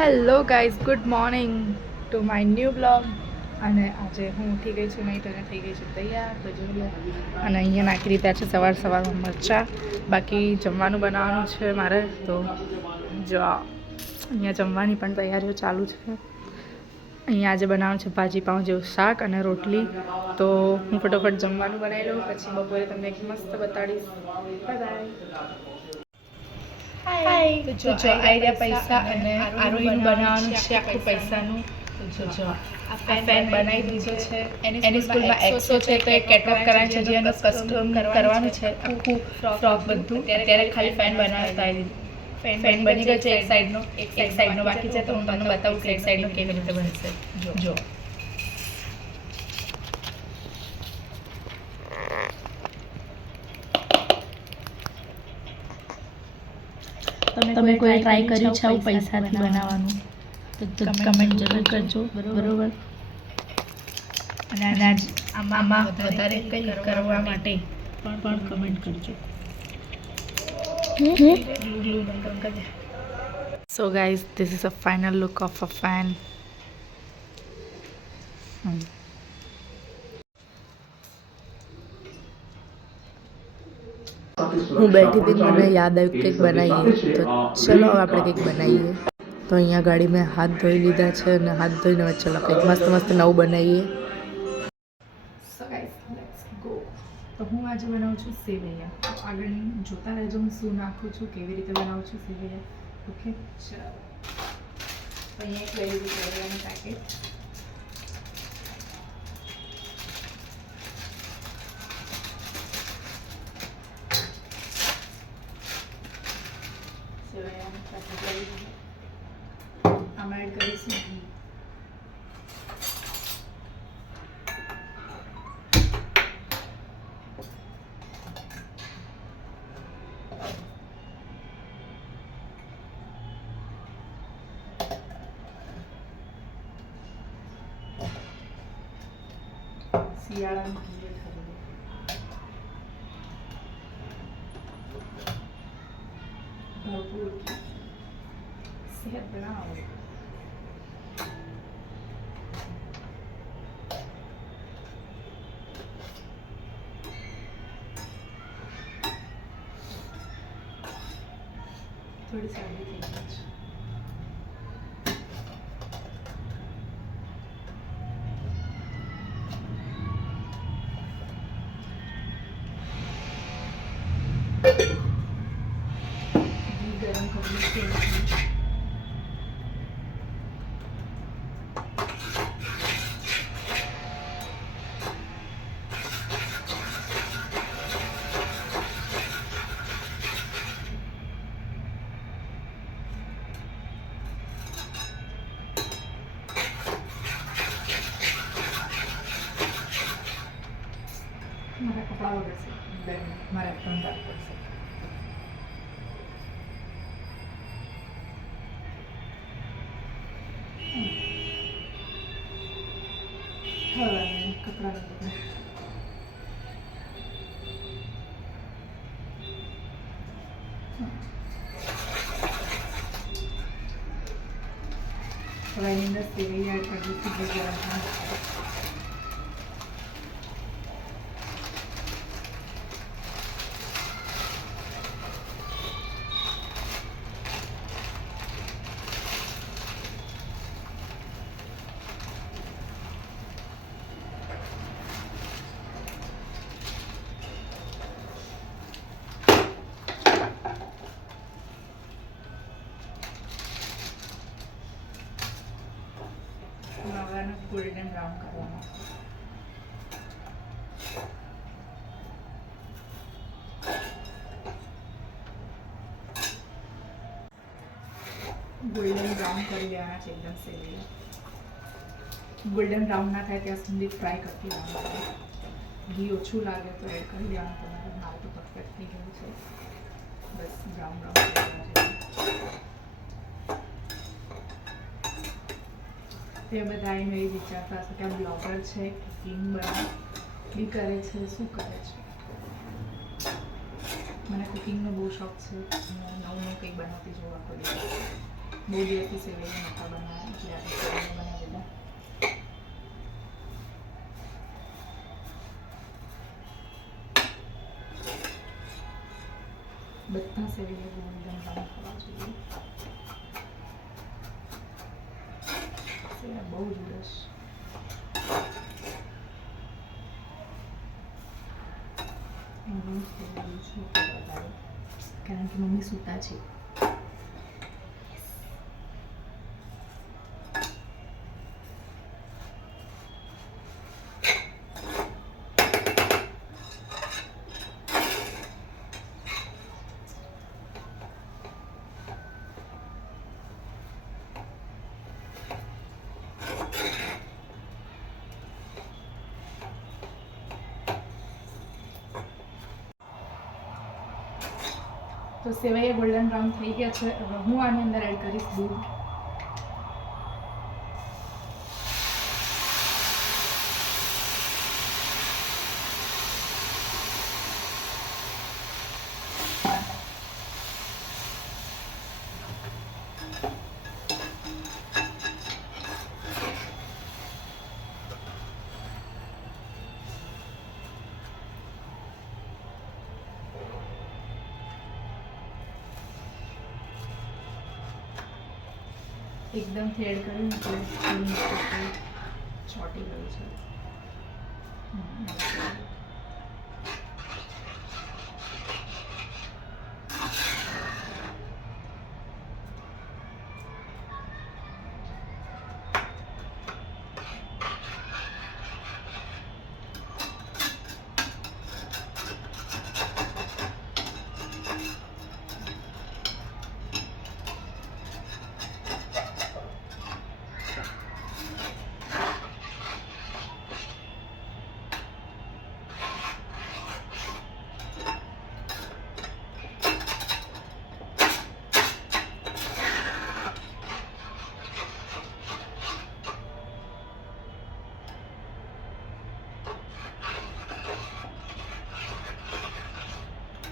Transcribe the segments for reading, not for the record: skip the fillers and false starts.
Hello guys, good morning to my new blog. અને આજે હું ઉઠી ગઈ છું નહીં તને થઈ ગઈ છું તૈયાર તો જોઈ લો. અને અહીંયા નાખી દીધા છે સવારમાં મરચાં. બાકી જમવાનું બનાવવાનું છે મારે, તો જો અહીંયા જમવાની પણ તૈયારીઓ ચાલુ છે. અહીંયા આજે બનાવવાનું છે ભાજી પાઉં જેવું શાક અને રોટલી. તો હું ફટોફટ જમવાનું બનાવી લઉં, પછી બપોરે તમને એક મસ્ત બતાડીશ. બાય. તો જો આઈડિયા પૈસા અને આરોહીનું બનાવવાનું છે આખું પૈસાનું. તો જો આ ફેન બનાવી દીધો છે. એની સ્કૂલમાં એક્સો છે તો એ કેટવોક કરવાનું છે, જેનું કસ્ટમ કરવાનું છે આખું ફ્રોક બધું. ત્યારે ખાલી ફેન બનાવતા આવી દીધું. ફેન બની ગયો છે એક સાઈડનો બાકી છે, તો હું તમને બતાવું કે એક સાઈડનો કેવી રીતે બનશે. જો તમે કોઈ ટ્રાય કર્યું છે આવું પૈસાથી બનાવવાનું? તો કમેન્ટ જરૂર કરજો, બરોબર. અને આમાં વધારે કંઈ કરવા માટે પણ કમેન્ટ કરજો. So guys, this is a final look of a fan. હું બેઠી હતી, મને યાદ આવ્યું કંઈક બનાવીએ, તો ચલો આપણે કંઈક બનાવીએ. તો અહીંયા ગાડી મેં હાથ ધોઈ લીધા છે, અને હાથ ધોઈને હવે ચલો કંઈક મસ્ત મસ્ત નવું બનાવીએ. So guys, let's go. તો હું આજે બનાવું છું સેવૈયા. તો આગળ જોતા રહેજો હું શું નાખું છું, કેવી રીતે બનાવું છું સેવૈયા. ઓકે, ચલો. તો અહીંયા એક લઈ લીધું સેવૈયાનું પેકેટ. આમાં એડ કરીશું ઘી. શિયાળાનું ઘી ખરીદે. ભરપૂર સેહત બનાવો. થોડી સારી થઈ ગઈ છે. ઘી ગરમ કરવું છે. મારા કપડાં વગર છે, મારે પણ રાખવું પડશે. હવે કપડાં વગર હવે એની અંદર સેવૈયા એડ કરી દીધી ગરમ પાણી. નવાનો ગોલ્ડન બ્રાઉન કરવાનો. ગોલ્ડન બ્રાઉન કરી દેવાના છે એકદમ સેવૈયા. ગોલ્ડન બ્રાઉન ના થાય ત્યાં સુધી ફ્રાય કરતી રહેવાનું. ઘી ઓછું લાગે તો એડ કરી દેવાનું. તમારે મારે તો પરફેક્ટ થઈ ગયું છે. બસ બ્રાઉન બ્રાઉન કરી દેવાના છે. તે બધા એમ એ વિચારતા હશે કે આ બ્લોગર છે, કુકિંગ બી કરે છે, શું કરે છે. મને કુકિંગનો બહુ શોખ છે. નવું નવું કંઈક બનાવતી જોવા કોઈ. બહુ દિવસથી સેવૈયા નહોતા બનાવ્યા એટલે આપણે સેવૈયા બનાવી દીધા. બધા સેવૈયા ગોલ્ડન બ્રાઉન થવા જોઈએ. સેવૈયા બહુ જ ઉડશ. કારણ કે મમ્મી સૂતા છે. તો સેવૈયા ગોલ્ડન બ્રાઉન થઈ ગયા છે. હવે હું આની અંદર એડ કરીશ દૂધ. એકદમથી એડ કર્યું એટલે ચોટી ગયું છે.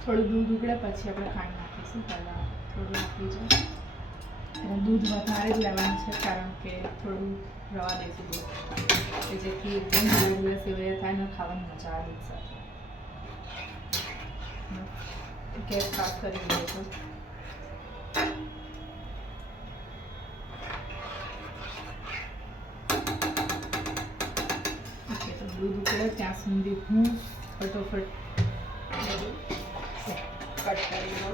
થોડું દૂધ ઉકળે પછી આપણે ખાંડ નાખીશું. પહેલાં થોડું નાખી જાય અને દૂધ વધારે જ લેવાનું છે કારણ કે થોડું રવા દઈશું દૂધ કે જેથી એકદમ ધીરે ધીરે સેવૈયા થાય ને ખાવાની મજા આવે સાથે. ગેસ સ્ટાર્ટ કરી દઈશું. ઓકે, તો દૂધ ઉકળે ત્યાં સુધી હું ફટોફટ કટ કરી લો.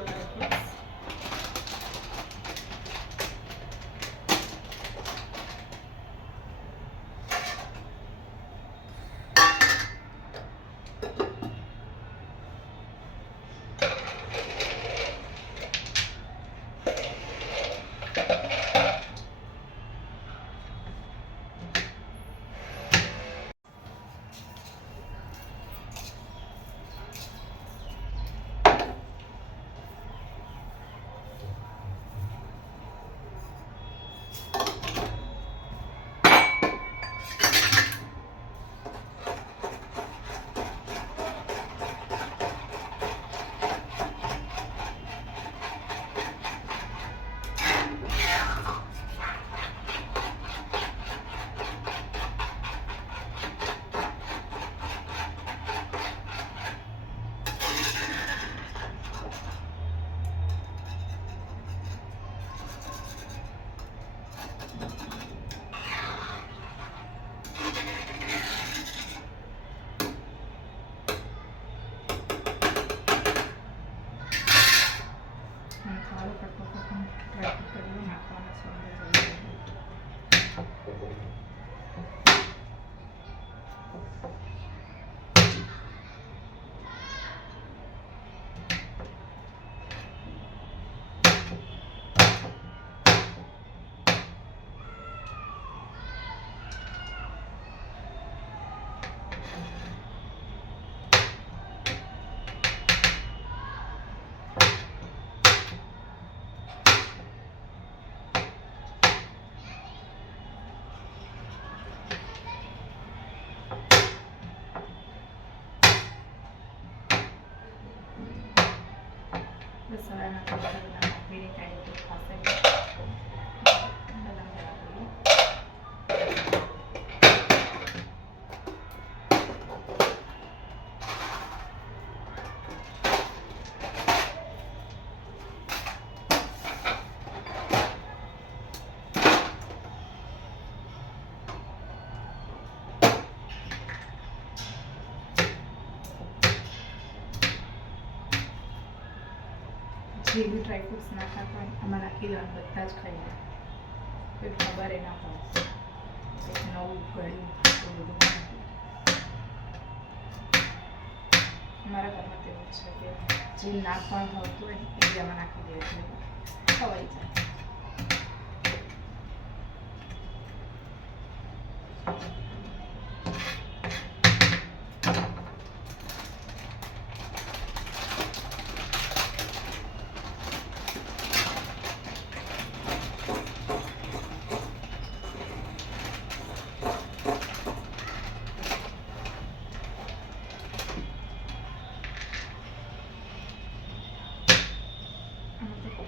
Besar anak-anak, bini kayak itu, જે બી ડ્રાયફ્રૂટ્સ ના ખાતા હોય આમાં નાખી દેવાનું, બધા જ ખાઈ લે, કોઈ ખબર એ ના પડે. નવું ગળ્યું એવું બધું અમારા ઘરમાં તો એવું છે કે જે નાખવાનું હોતું હોય એ બી આમાં નાખી દે એટલે ખવાઈ જાય.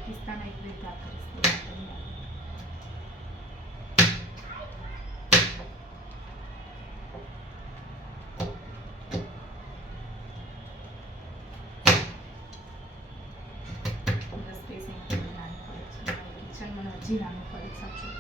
પાકિસ્તાન એક રીતે આ કરીશ કિચન મને હજી નાનું પડે સાચું.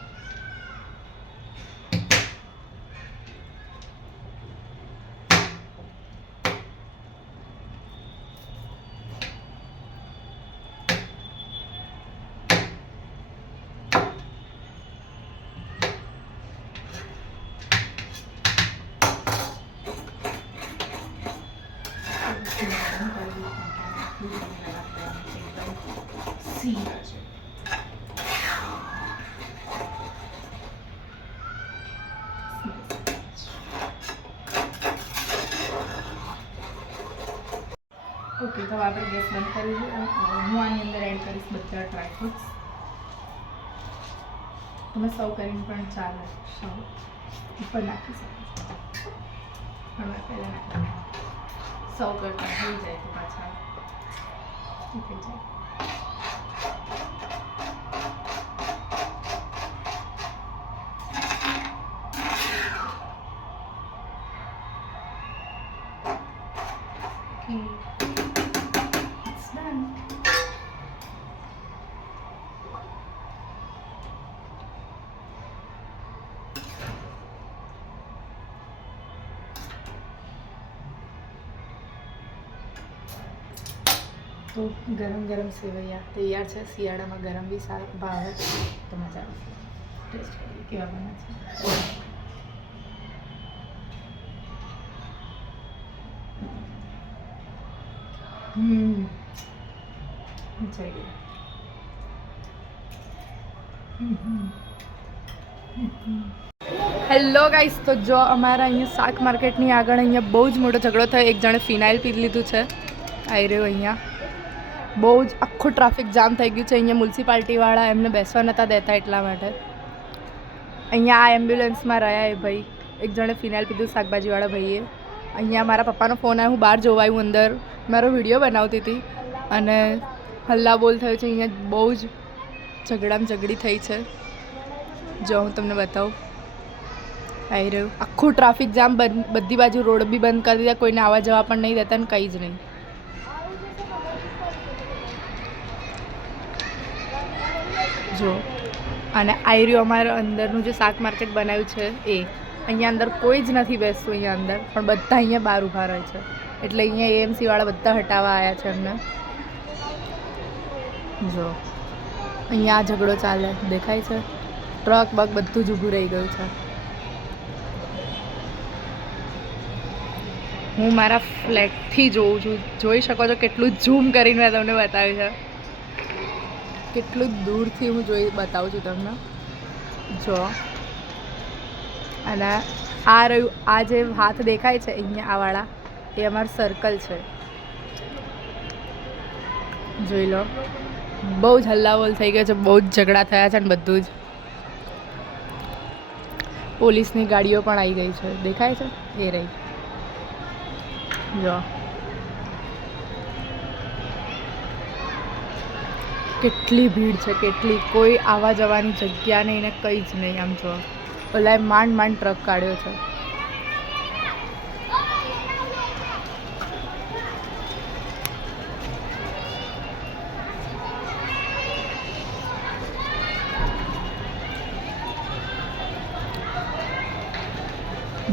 ઓકે, તો આપણે ગેસ બંધ કરી દઈએ. હું આની અંદર એડ કરીશ બધા ડ્રાયફ્રૂટ્સ. તમે સર્વ કરીને પણ ચાલે, સર્વ ઉપર નાખી શકો છો, પણ પહેલાં નાખી સર્વ કરતા થઈ જાય તો પાછા થઈ જાય. It's done. તો ગરમ ગરમ સેવૈયા તૈયાર છે. શિયાળામાં ગરમ બી સારા ભાવે તો મજા આવશે. ટેસ્ટ કરીએ કેવા બને છે. જઈ ગયું. હેલો ગાઈસ, તો જો અમારા અહીંયા શાક માર્કેટની આગળ અહીંયા બહુ જ મોટો ઝઘડો થયો. એક જણે ફિનાઇલ પી લીધું છે. આવી રહ્યું અહીંયા બહુ જ આખું ટ્રાફિક જામ થઈ ગયું છે. અહીંયા મ્યુનિસિપાલિટીવાળા એમને બેસવા નહોતા દેતા એટલા માટે. અહીંયા આ એમ્બ્યુલન્સમાં રહ્યા એ ભાઈ, એક જણે ફિનાઇલ પીધું શાકભાજીવાળા ભાઈએ. અહીંયા મારા પપ્પાનો ફોન આવ્યો, હું બહાર જોવા આવ્યું, અંદર મારો વિડીયો બનાવતી હતી અને હલ્લા બોલ થયો છે. અહીંયા બહુ જ ઝઘડી થઈ છે. જો હું તમને બતાવું, આવી રહ્યું આખું ટ્રાફિક જામ, બધી બાજુ રોડ બી બંધ કરી દીધા, કોઈને આવવા જવા પણ નહીં દેતા ને કંઈ જ નહીં. જો અને આવી રહ્યું અમારા અંદરનું જે શાક માર્કેટ બનાવ્યું છે એ. અહીંયા અંદર કોઈ જ નથી બેસતું અહીંયા અંદર, પણ બધા અહીંયા બહાર ઊભા રહે છે. એટલે અહીંયા એએમસીવાળા બધા હટાવવા આવ્યા છે એમને. જો અહીંયા આ ઝઘડો ચાલે દેખાય છે. ટ્રક બક બધું જ ઊભું રહી ગયું છે. હું મારા ફ્લેટથી જોઉં છું, જોઈ શકો છો કેટલું ઝૂમ કરીને મેં તમને બતાવ્યું છે. કેટલું દૂરથી હું બતાવું છું તમને. જો અને આ રહ્યું, આ જે હાથ દેખાય છે અહીંયા આવાળા, એ અમારું સર્કલ છે. જોઈ લો, બહુ જ હલ્લાબોલ થઈ ગયો છે, બહુ જ ઝઘડા થયા છે અને બધું જ. પોલીસની ગાડીઓ પણ આવી ગઈ છે, દેખાય છે એ રહી. જો કેટલી ભીડ છે, કેટલી, કોઈ આવવા જવાની જગ્યા નહીં ને કંઈ જ નહીં. આમ જો ઓલાએ માંડ ટ્રક કાઢ્યો છે.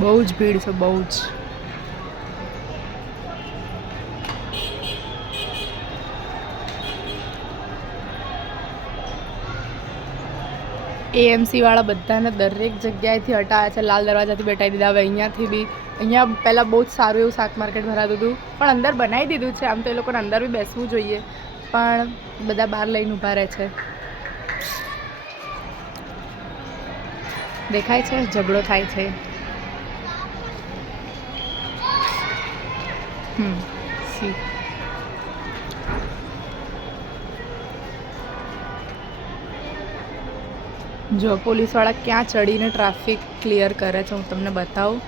બહુ જ ભીડ છે, બહુ જ. એએમસી વાળા બધાને દરેક જગ્યાએથી હટાવ્યા છે. લાલ દરવાજાથી બેઠાવી દીધા. હવે અહીંયાથી બી અહીંયા પહેલાં બહુ જ સારું એવું શાક માર્કેટ ભરાતું હતું, પણ અંદર બનાવી દીધું છે. આમ તો એ લોકોને અંદર બી બેસવું જોઈએ, પણ બધા બહાર લઈને ઊભા રહે છે. દેખાય છે ઝઘડો થાય છે. સી જો પોલીસવાળા ક્યાં ચડીને ટ્રાફિક ક્લિયર કરે છે હું તમને બતાવું.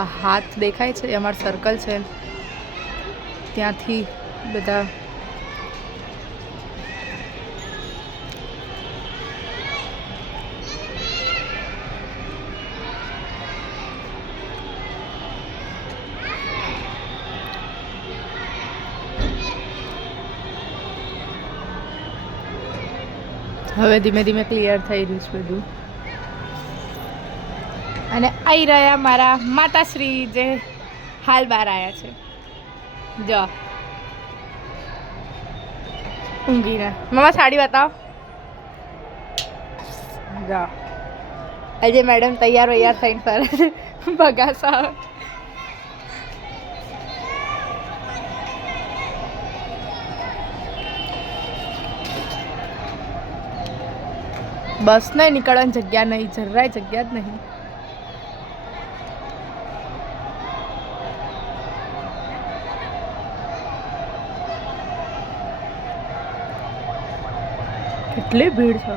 આ હાથ દેખાય છે, એ અમારું સર્કલ છે, ત્યાંથી બધા હવે ધીમે ધીમે ક્લિયર થઈ રહ્યું છે બધું. અને આવી રહ્યા મારા માતાશ્રી જે હાલ બહાર આવ્યા છે. જો ઊંઘીને મમ્મા સાડી બતાવો. જો આજે મેડમ તૈયાર વૈયાર થઈને ફરે છે. બગાસા બસ નહીં નીકળવાની જગ્યા નહીં, જરાય જગ્યા જ નહીં. કેટલી ભીડ છે.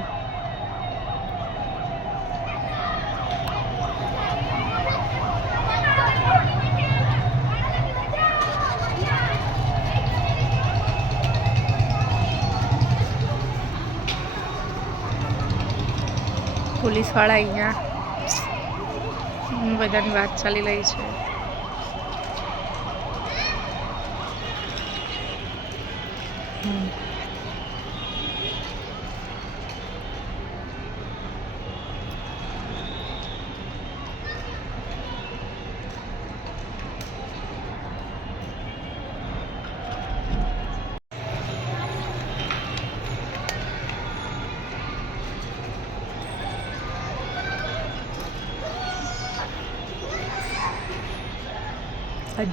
પોલીસવાળા અહીંયા બધાની વાત ચાલી રહી છે.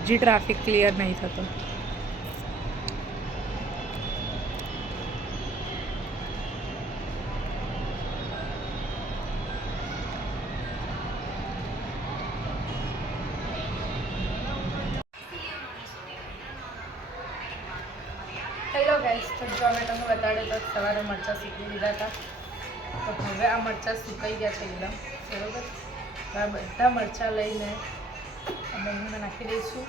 હજી ટ્રાફિક ક્લિયર નહીં થતો. હેલો ગાઈસ, તો જો અમે તમને બતાડે તો સવારે મરચાં સૂકવી દીધા હતા, તો હવે આ મરચાં સુકાઈ ગયા છે એકદમ બરોબર. આ બધા મરચાં લઈને અમે એમાં નાખી દઈશું.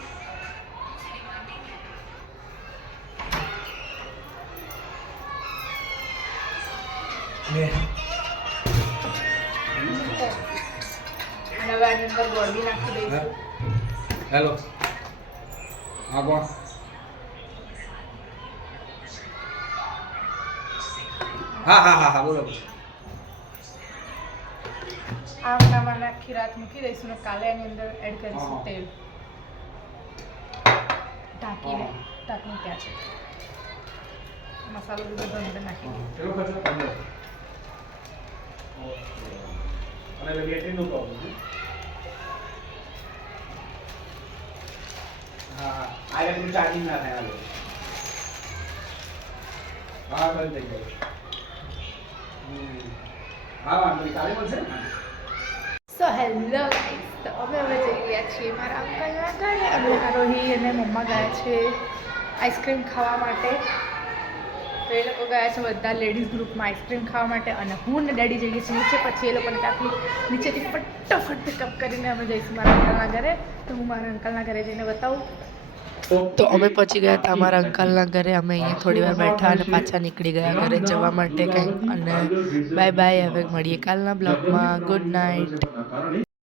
અને હવે આની અંદર ગોળ બી નાખી દઈશું. હેલો હા કોણ? હા હા હા હા બોલો. આમનામાં આખી રાત મૂકી દઈશું ને કાલે એની અંદર એડ કરીશું તેલ. ઢાંકીને ત્યાં છે મસાલો બધો અંદર નાખી કેટલો ખર્ચો? 15. અને બેટરીનો પ્રોબ્લેમ છે. હા આ એટલું ચાર્જિંગ ના થાય. હા બંધ થઈ ગયું. હા વાંધો નહીં, કાલે મળશે ને. સો હેલો ગાઈસ, તો અમે હવે જઈ રહ્યા છીએ મારા અંકલના ઘરે. અને આરોહી અને મમ્મા ગયા છે આઈસ્ક્રીમ ખાવા માટે. તો એ લોકો ગયા છે બધા લેડીઝ ગ્રુપમાં આઈસ્ક્રીમ ખાવા માટે, અને હું ને ડેડી જઈએ છીએ નીચે. પછી એ લોકોને ત્યાંથી નીચેથી ફટાફટ પિકઅપ કરીને અમે જઈશું મારા અંકલના ઘરે. તો હું મારા અંકલના ઘરે જઈને બતાવું. તો અમે પહોંચી ગયા હતા અમારા અંકલના ઘરે. અમે અહીંયા થોડી વાર બેઠા અને પાછા નીકળી ગયા ઘરે જવા માટે કંઈક. અને બાય બાય, હવે મળીએ કાલના બ્લોગમાં. Good night.